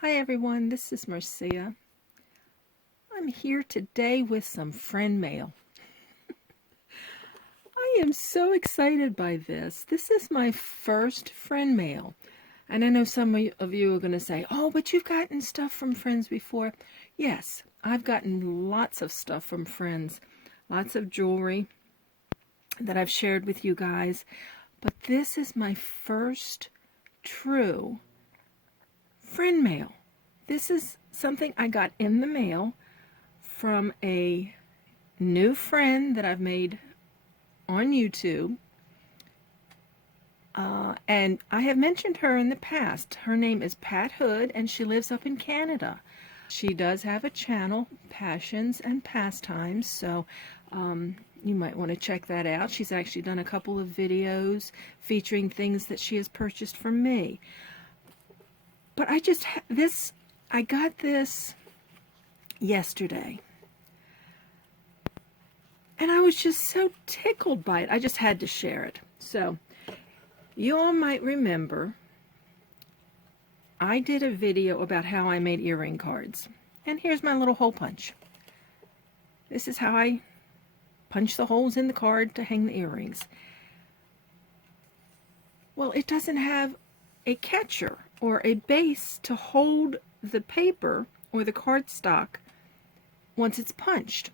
Hi everyone, this is Marcia. I'm here today with some friend mail. I am so excited by this. This is my first friend mail. And I know some of you are going to say, oh, but you've gotten stuff from friends before. Yes, I've gotten lots of stuff from friends. Lots of jewelry that I've shared with you guys. But this is my first true friend mail. This is something I got in the mail from a new friend that I've made on YouTube. And I have mentioned her in the past. Her name is Pat Hood, and she lives up in Canada. She does have a channel, Passions and Pastimes, so you might want to check that out. She's actually done a couple of videos featuring things that she has purchased from me. But I got this yesterday. And I was just so tickled by it. I just had to share it. So, you all might remember, I did a video about how I made earring cards. And here's my little hole punch. This is how I punch the holes in the card to hang the earrings. Well, it doesn't have a catcher or a base to hold the paper or the cardstock once it's punched.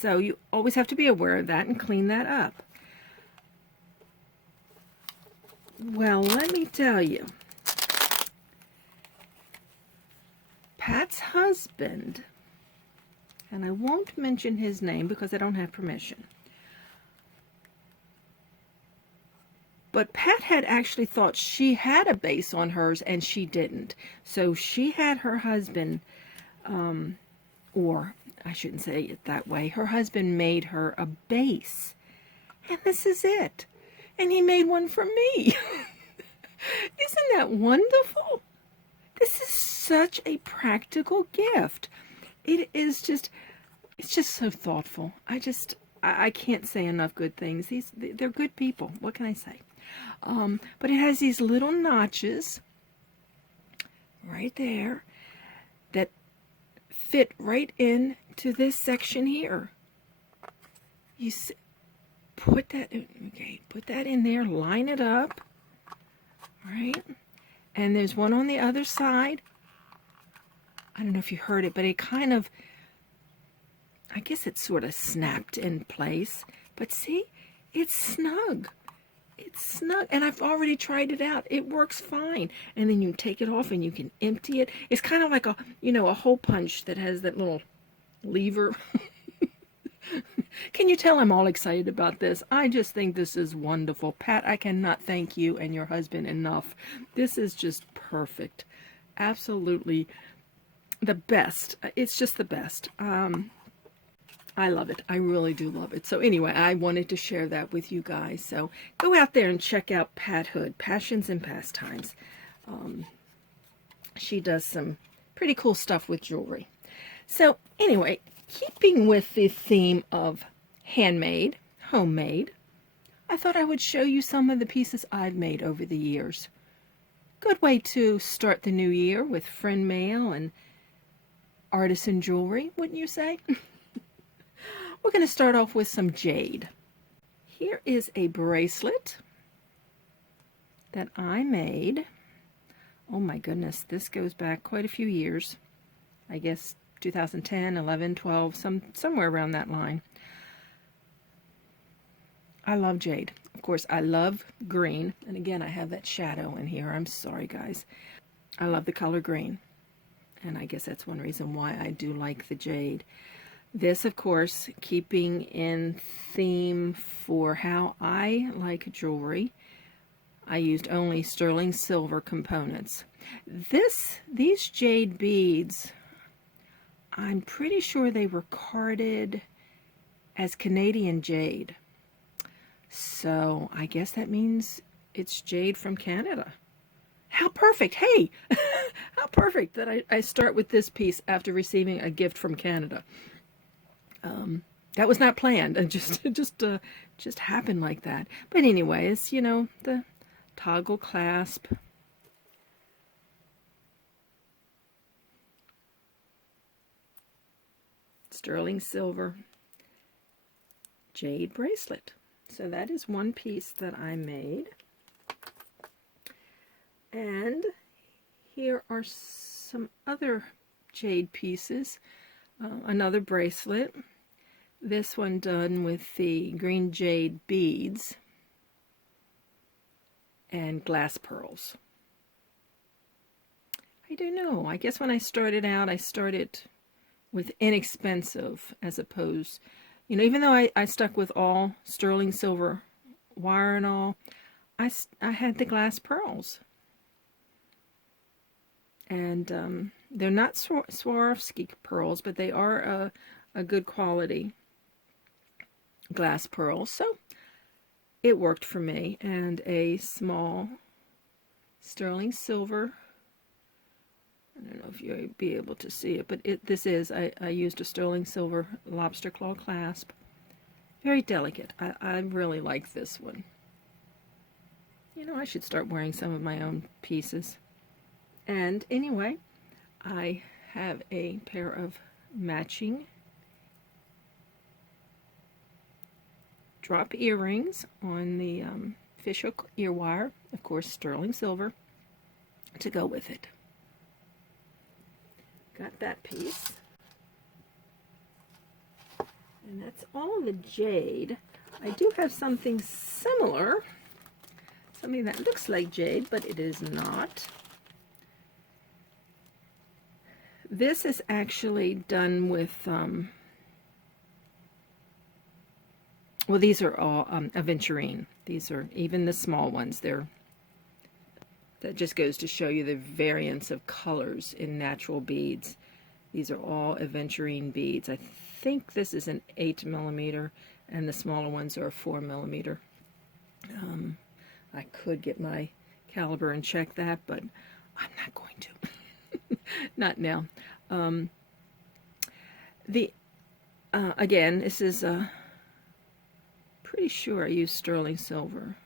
So you always have to be aware of that and clean that up. Well, let me tell you, Pat's husband, and I won't mention his name because I don't have permission, but Pat had actually thought she had a base on hers and she didn't. So she had her husband, or I shouldn't say it that way, her husband made her a base. And this is it. And he made one for me. Isn't that wonderful? This is such a practical gift. It's just so thoughtful. I can't say enough good things. They're good people. What can I say? But it has these little notches right there that fit right in to this section here. You see, put that in there, line it up, right? And there's one on the other side. I don't know if you heard it, but it kind of, I guess it sort of snapped in place. But see, it's snug. It's snug, and I've already tried it out. It works fine. And then you take it off and you can empty it. It's kind of like a hole punch that has that little lever. Can you tell I'm all excited about this? I just think this is wonderful. Pat, I cannot thank you and your husband enough. This is just perfect. Absolutely the best. It's just the best. I love it. I really do love it. So anyway, I wanted to share that with you guys. So go out there and check out Pat Hood, Passions and Pastimes. She does some pretty cool stuff with jewelry. So anyway, keeping with the theme of handmade, homemade, I thought I would show you some of the pieces I've made over the years. Good way to start the new year with friend mail and artisan jewelry, wouldn't you say? We're going to start off with some jade. Here is a bracelet that I made. Oh my goodness, this goes back quite a few years. I guess 2010, 11, 12, somewhere around that line. I love jade. Of course, I love green. And again, I have that shadow in here. I'm sorry, guys. I love the color green. And I guess that's one reason why I do like the jade. This, of course, keeping in theme for how I like jewelry, I used only sterling silver components. These jade beads, I'm pretty sure they were carded as Canadian jade. So I guess that means it's jade from Canada. How perfect. Hey, how perfect that I start with this piece after receiving a gift from Canada. That was not planned. It just happened like that. But anyways, the toggle clasp. sterling silver jade bracelet. So that is one piece that I made. And here are some other jade pieces. Another bracelet. This one done with the green jade beads and glass pearls. I don't know. I guess when I started out, I started with inexpensive as opposed, you know, even though I stuck with all sterling silver wire and all, I had the glass pearls. And they're not Swarovski pearls, but they are a good quality glass pearl. So it worked for me. And a small sterling silver, I don't know if you'll be able to see it, but I used a sterling silver lobster claw clasp. Very delicate. I really like this one. You know, I should start wearing some of my own pieces. And anyway, I have a pair of matching drop earrings on the fishhook ear wire, of course sterling silver, to go with it. Got that piece. And that's all the jade. I do have something similar, something that looks like jade, but it is not. This is actually done with, well, these are all aventurine. These are, even the small ones, that just goes to show you the variance of colors in natural beads. These are all aventurine beads. I think this is an 8mm, and the smaller ones are a 4mm. I could get my caliber and check that, but I'm not going to. Not now. Again, this is pretty sure I used sterling silver.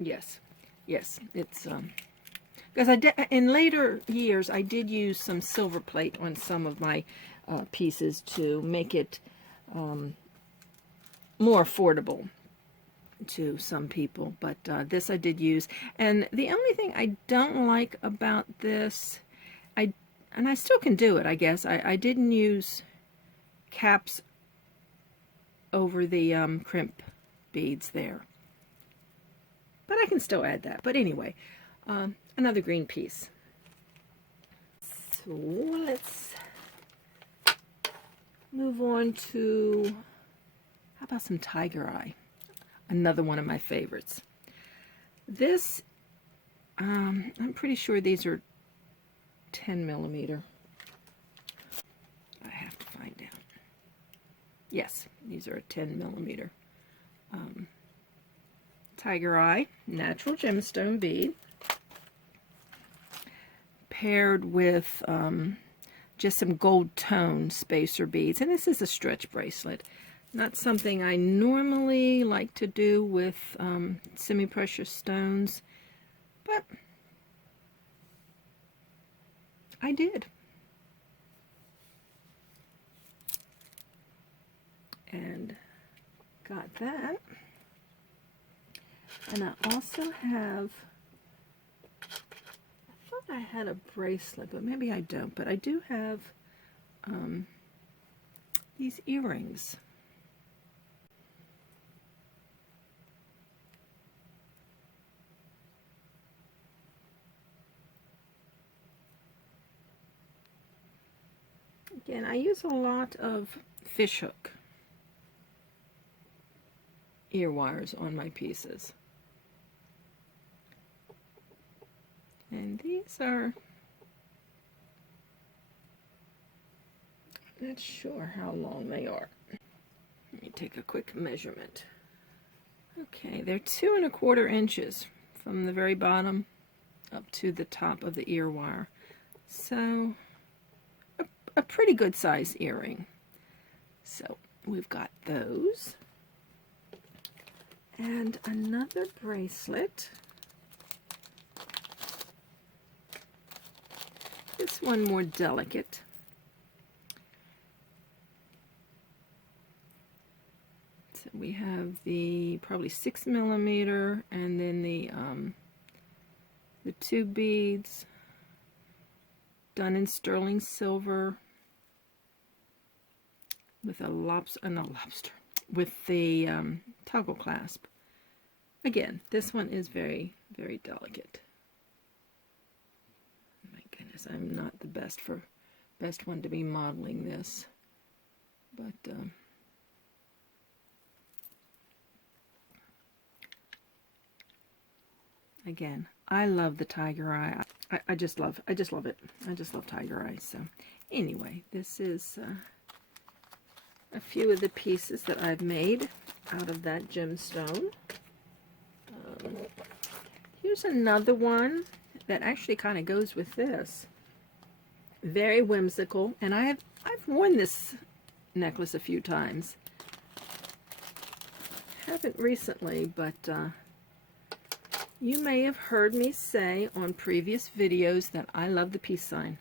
Yes, it's because in later years I did use some silver plate on some of my pieces to make it more affordable to some people, but this I did use. And the only thing I don't like about this, and I still can do it, I guess, I didn't use caps over the crimp beads there, but I can still add that. But anyway, another green piece. So let's move on to, how about some tiger eye? Another one of my favorites. This, I'm pretty sure these are 10mm. I have to find out. Yes, these are a 10mm. Tiger eye, natural gemstone bead, paired with just some gold tone spacer beads. And this is a stretch bracelet. Not something I normally like to do with semi-precious stones, but I did. And got that. And I also have, I thought I had a bracelet, but maybe I don't, but I do have these earrings. Again, I use a lot of fishhook ear wires on my pieces. And these are, I'm not sure how long they are. Let me take a quick measurement. Okay, they're 2 1/4 inches from the very bottom up to the top of the ear wire. So a pretty good size earring. So we've got those. And another bracelet. This one more delicate. So we have the probably 6mm, and then the 2 beads done in sterling silver with a lobster, with the toggle clasp. Again, this one is very, very delicate. My goodness, I'm not the best one to be modeling this, but again, I love the tiger eye. I just love it. I just love tiger eyes. So anyway, this is a few of the pieces that I've made out of that gemstone. Here's another one that actually kind of goes with this. Very whimsical, and I've worn this necklace a few times. Haven't recently, but you may have heard me say on previous videos that I love the peace sign.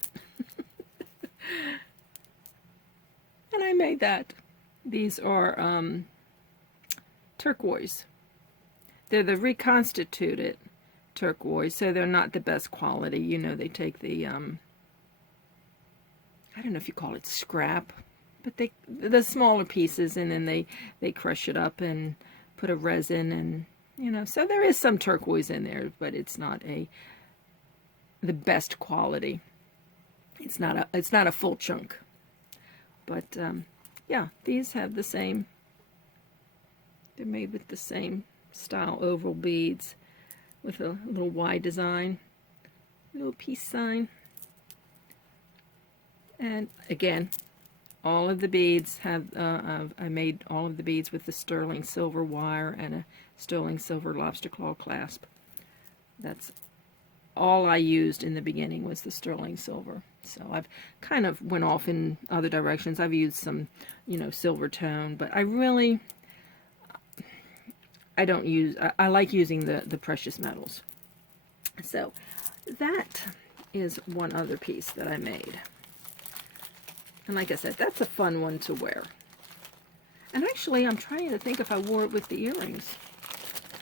And I made that. These are turquoise. They're the reconstituted turquoise, so they're not the best quality. You know, they take the, I don't know if you call it scrap, but the smaller pieces, and then they crush it up and put a resin, and, you know, so there is some turquoise in there, but it's not the best quality. It's not a full chunk. But, yeah, these have the same, they're made with the same style oval beads with a little Y design, little peace sign. And again, all of the beads have, I made all of the beads with the sterling silver wire and a sterling silver lobster claw clasp. That's all I used in the beginning, was the sterling silver. So I've kind of went off in other directions. I've used some, you know, silver tone, but I don't use, I like using the precious metals. So that is one other piece that I made. And like I said, that's a fun one to wear. And actually, I'm trying to think if I wore it with the earrings.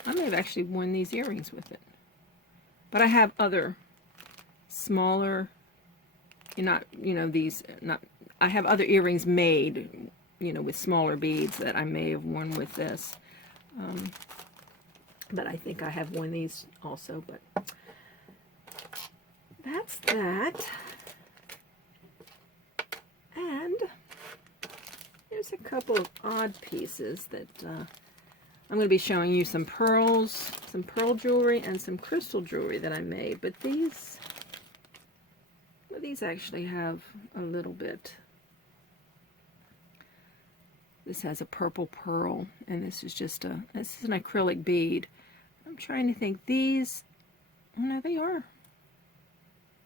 I may have actually worn these earrings with it. But I have other smaller, I have other earrings made, you know, with smaller beads that I may have worn with this. But I think I have worn these also, but that's that. And here's a couple of odd pieces that I'm going to be showing you some pearls, some pearl jewelry, and some crystal jewelry that I made. But these actually have a little bit. This has a purple pearl, and this is just this is an acrylic bead. I'm trying to think. These, oh no, they are.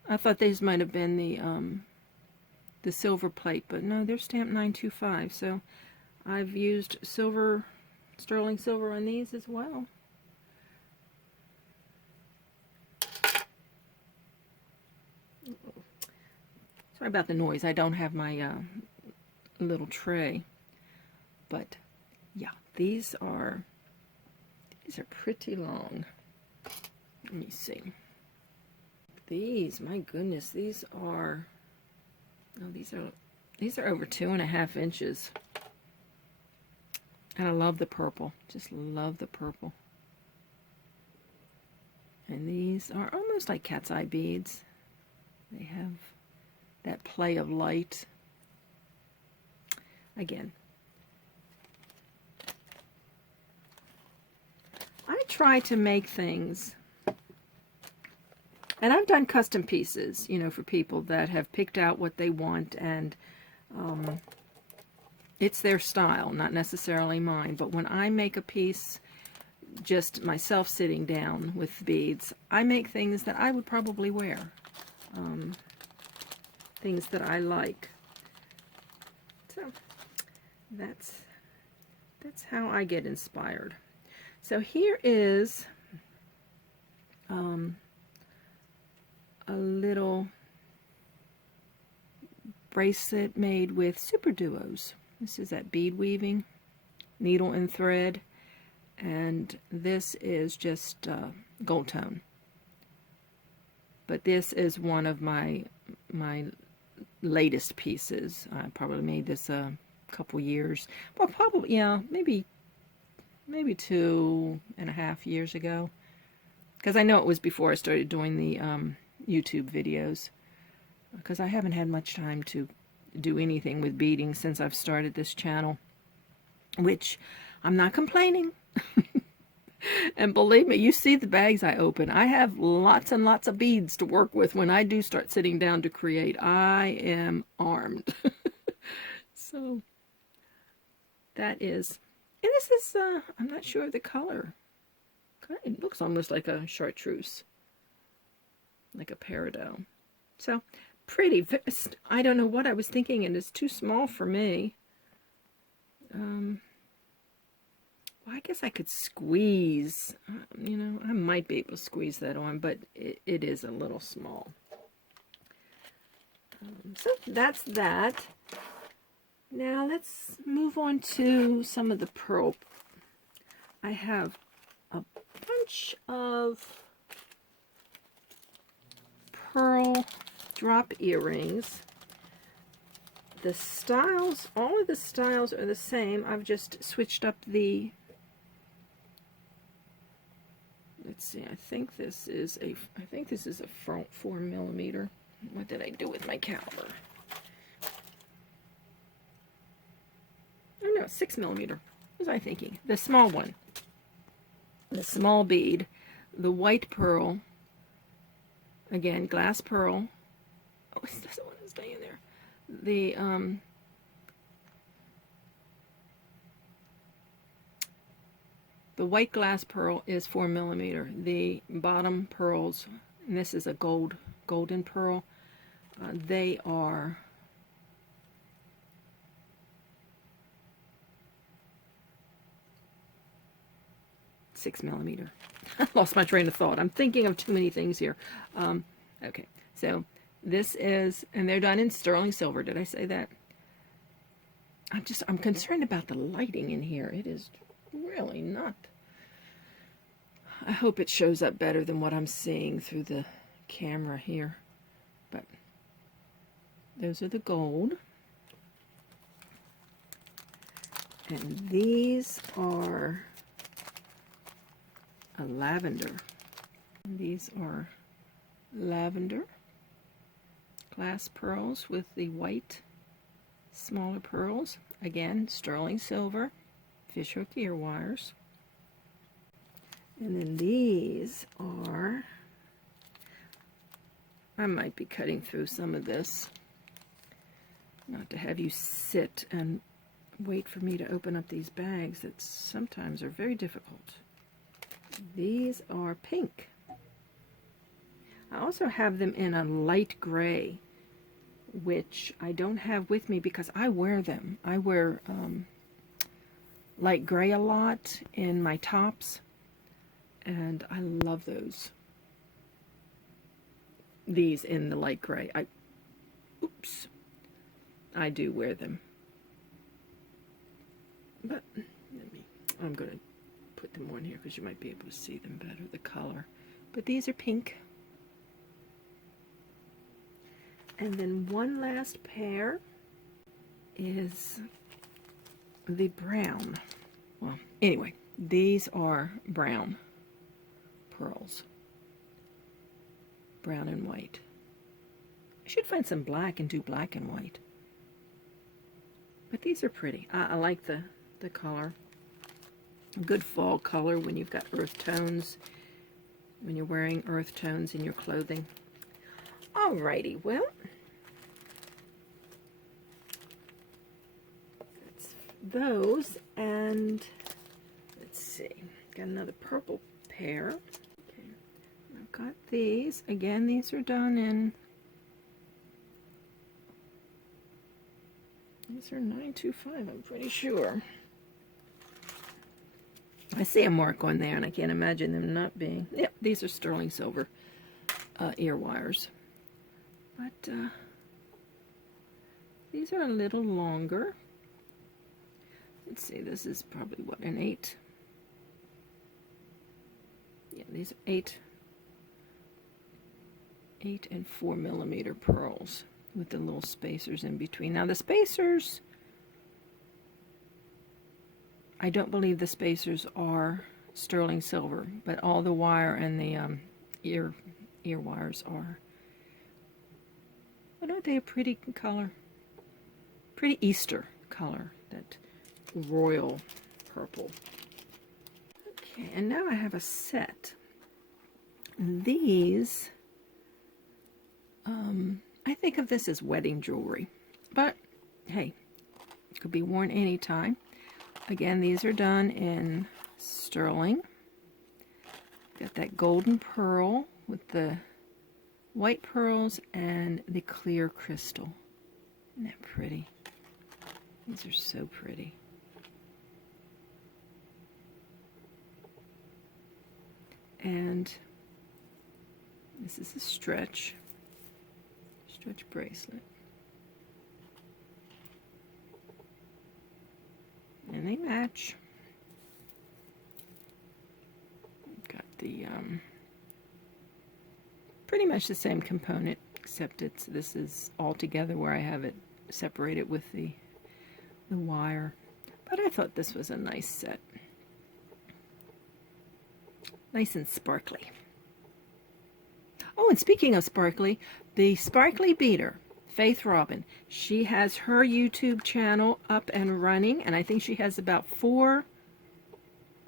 I thought these might have been the silver plate, but no, they're stamped 925. So I've used silver, sterling silver on these as well. Sorry about the noise. I don't have my little tray. But yeah, these are pretty long. Let me see. These, my goodness, these are over 2.5 inches. And I love the purple. Just love the purple. And these are almost like cat's eye beads. They have that play of light. Again, I try to make things, and I've done custom pieces, you know, for people that have picked out what they want, and it's their style, not necessarily mine. But when I make a piece, just myself sitting down with beads, I make things that I would probably wear, things that I like. So that's how I get inspired. So here is a little bracelet made with super duos. This is that bead weaving, needle and thread, and this is just gold tone. But this is one of my latest pieces. I probably made this a couple years, well, probably, yeah, maybe 2.5 years ago, because I know it was before I started doing the YouTube videos, because I haven't had much time to do anything with beading since I've started this channel, which I'm not complaining. And believe me, you see the bags I open. I have lots and lots of beads to work with when I do start sitting down to create. I am armed. So that is, and this is, I'm not sure of the color. It looks almost like a chartreuse, like a peridot. So pretty. I don't know what I was thinking, and it's too small for me. Well, I guess I could squeeze, you know, I might be able to squeeze that on, but it is a little small. So that's that. Now let's move on to some of the pearl. I have a bunch of pearl drop earrings. The styles, all of the styles are the same. I've just switched up the, let's see, I think this is a 4mm. What did I do with my caliber? Oh no, 6mm. What was I thinking? The small one. The small bead. The white pearl. Again, glass pearl. Oh, this doesn't want to stay in there. The white glass pearl is 4mm. The bottom pearls, and this is a golden pearl, they are 6mm. I lost my train of thought. I'm thinking of too many things here. Okay, so this is, and they're done in sterling silver. Did I say that? I'm concerned about the lighting in here. It is really not. I hope it shows up better than what I'm seeing through the camera here. But those are the gold. And these are a lavender. These are lavender glass pearls with the white smaller pearls. Again, sterling silver, fishhook ear wires. And then these are, I might be cutting through some of this, not to have you sit and wait for me to open up these bags that sometimes are very difficult. These are pink. I also have them in a light gray, which I don't have with me because I wear them. I wear light gray a lot in my tops, and I love those. These in the light gray. I do wear them. But I'm going to put them on here because you might be able to see them better, the color. But these are pink. And then one last pair is the brown. Well, anyway, these are brown pearls. Brown and white. I should find some black and do black and white. But these are pretty. I like the color. A good fall color when you've got earth tones, when you're wearing earth tones in your clothing. Alrighty, well, that's those, and let's see, got another purple pair. Okay, I've got these. Again, these are done in, these are 925, I'm pretty sure. I see a mark on there, and I can't imagine them not being. Yep, these are sterling silver ear wires. But These are a little longer. Let's see, this is probably what, an 8? Yeah, these are 8 and 4 millimeter pearls with the little spacers in between. Now the spacers, I don't believe the spacers are sterling silver, but all the wire and the ear wires are. But aren't they a pretty color? Pretty Easter color, that royal purple. Okay, and now I have a set. These, I think of this as wedding jewelry, but hey, it could be worn anytime. Again, these are done in sterling. Got that golden pearl with the white pearls and the clear crystal. Isn't that pretty? These are so pretty. And this is a stretch bracelet. And they match. Got the pretty much the same component, except this is all together where I have it separated with the wire. But I thought this was a nice set. Nice and sparkly. Oh, and speaking of sparkly, the sparkly beater, Faith Robin, she has her YouTube channel up and running, and I think she has about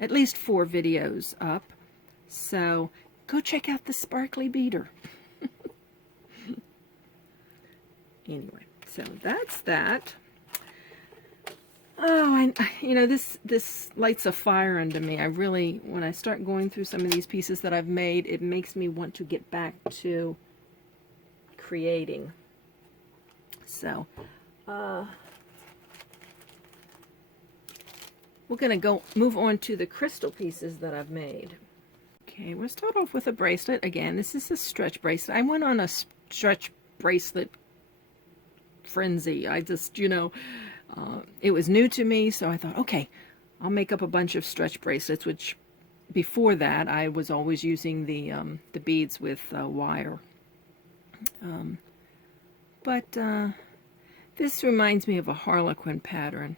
at least four videos up. So go check out the sparkly beater. Anyway, so that's that. Oh, you know, this lights a fire under me. I really, when I start going through some of these pieces that I've made, it makes me want to get back to creating. So, we're going to move on to the crystal pieces that I've made. Okay, we'll start off with a bracelet. Again, this is a stretch bracelet. I went on a stretch bracelet frenzy. I just, you know, it was new to me, so I thought, okay, I'll make up a bunch of stretch bracelets, which before that I was always using the beads with wire. But this reminds me of a harlequin pattern.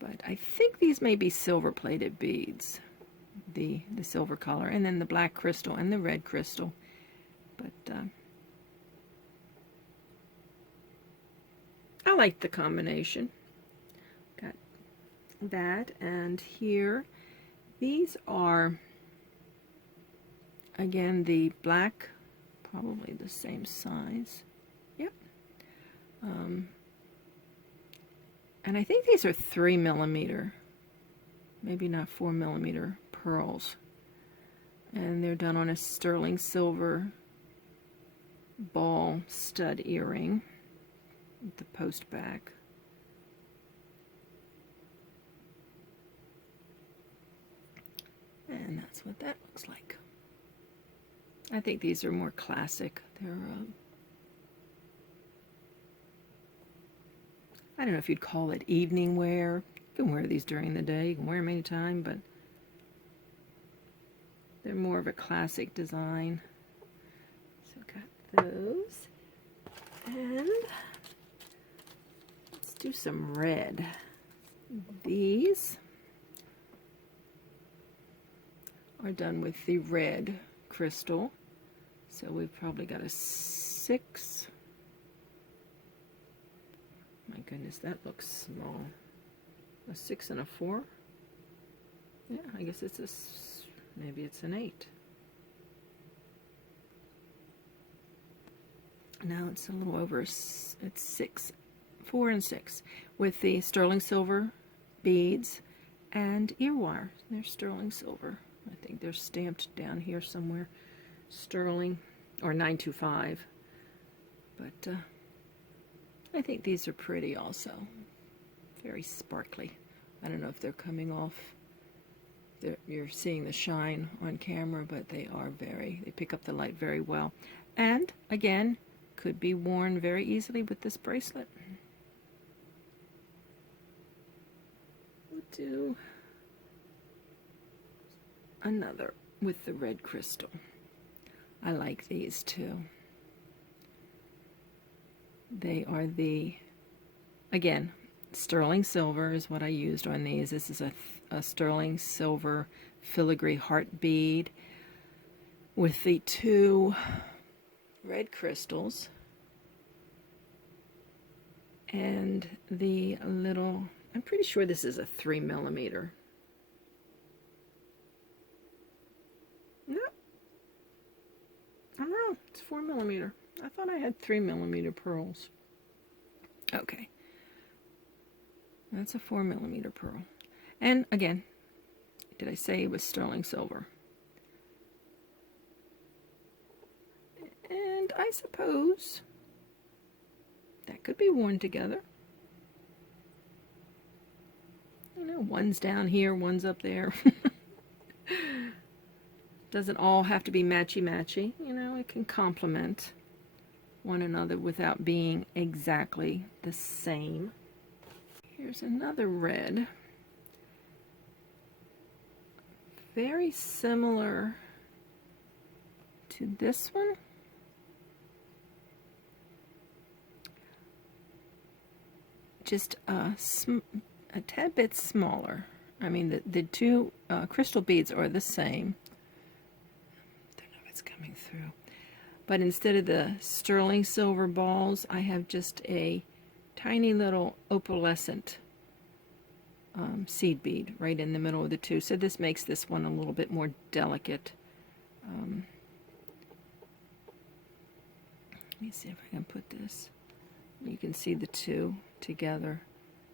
But I think these may be silver-plated beads, the silver color, and then the black crystal and the red crystal. But I like the combination. Got that, and here, these are, again, the black, probably the same size. Yep. And I think these are 3 millimeter, maybe not 4 millimeter pearls. And they're done on a sterling silver ball stud earring with the post back. And that's what that looks like. I think these are more classic. They're I don't know if you'd call it evening wear. You can wear these during the day. You can wear them anytime, but they're more of a classic design. So got those. And let's do some red. These are done with the red crystal. So we've probably got a 6. My goodness, that looks small. A 6 and a 4? Yeah, I guess maybe it's an 8. Now it's a little over, it's 6. 4 and 6. With the sterling silver beads and ear wire. They're sterling silver. I think they're stamped down here somewhere. Sterling, or 925. But, I think these are pretty also. Very sparkly. I don't know if they're coming off. You're seeing the shine on camera, but they pick up the light very well. And again, could be worn very easily with this bracelet. We'll do another with the red crystal. I like these too. They are again, sterling silver is what I used on these. This is a sterling silver filigree heart bead with the 2 red crystals and the little, I'm pretty sure this is a 3mm. No, I'm wrong. It's 4mm. I thought I had 3mm pearls. Okay. That's a 4mm pearl. And again, did I say it was sterling silver? And I suppose that could be worn together. You know, one's down here, one's up there. Doesn't all have to be matchy-matchy. You know, it can complement one another without being exactly the same. Here's another red. Very similar to this one. Just a tad bit smaller. I mean, the 2 crystal beads are the same. I don't know if it's coming through. But instead of the sterling silver balls, I have just a tiny little opalescent seed bead right in the middle of the 2. So this makes this one a little bit more delicate. Let me see if I can put this. You can see the 2 together.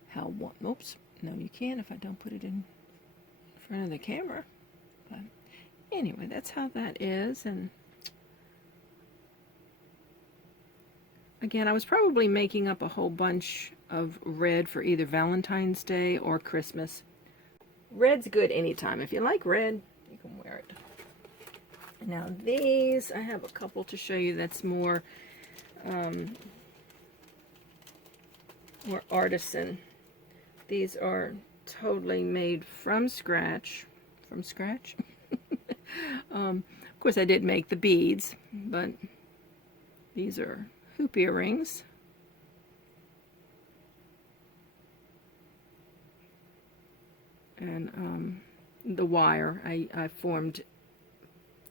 How one, oops, no you can't if I don't put it in front of the camera. But anyway, that's how that is. And again, I was probably making up a whole bunch of red for either Valentine's Day or Christmas. Red's good anytime. If you like red, you can wear it. Now these, I have a couple to show you that's more artisan. These are totally made from scratch. From scratch? Of course, I did make the beads, but these are hoop earrings. And the wire, I formed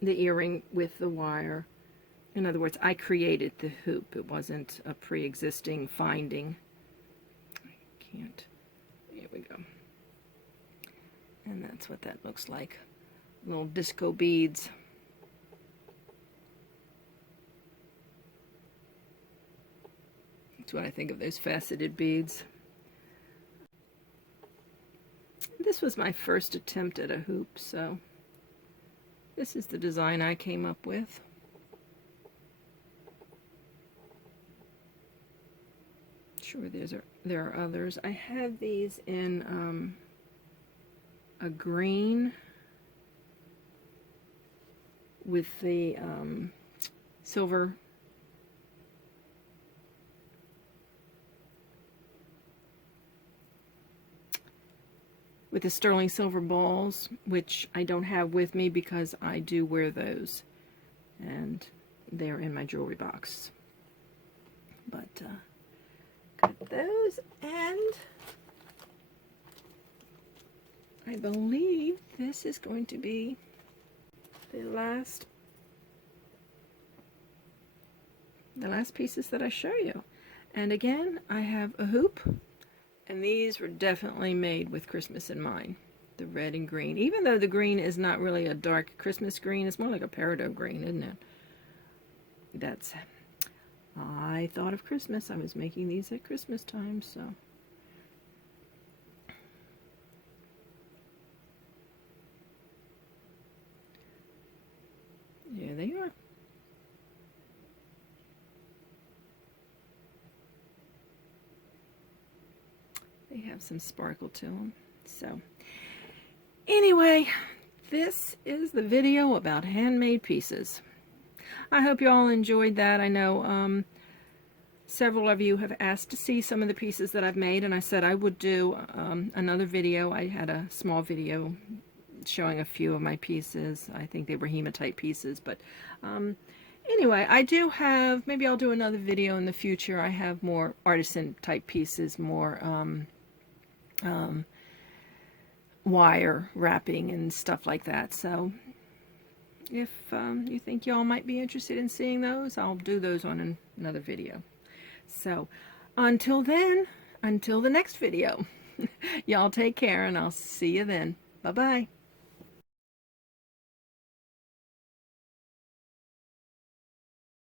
the earring with the wire. In other words, I created the hoop. It wasn't a pre-existing finding. I can't. Here we go. And that's what that looks like. Little disco beads. That's what I think of those faceted beads. This was my first attempt at a hoop, so this is the design I came up with. Sure, there are others. I have these in a green with the silver with the sterling silver balls, which I don't have with me because I do wear those, and they're in my jewelry box. But got those, and I believe this is going to be the last pieces that I show you. And again, I have a hoop, and these were definitely made with Christmas in mind. The red and green, even though the green is not really a dark Christmas green, it's more like a peridot green, isn't it? That's, I thought of Christmas. I was making these at Christmas time, so. There they are. They have some sparkle to them. So, anyway, this is the video about handmade pieces. I hope you all enjoyed that. I know several of you have asked to see some of the pieces that I've made, and I said I would do another video. I had a small video showing a few of my pieces. I think they were hematite pieces, but anyway, I do have, maybe I'll do another video in the future. I have more artisan type pieces, more wire wrapping and stuff like that. So if you think y'all might be interested in seeing those, I'll do those on another video. So until then, until the next video, y'all take care, and I'll see you then. Bye-bye.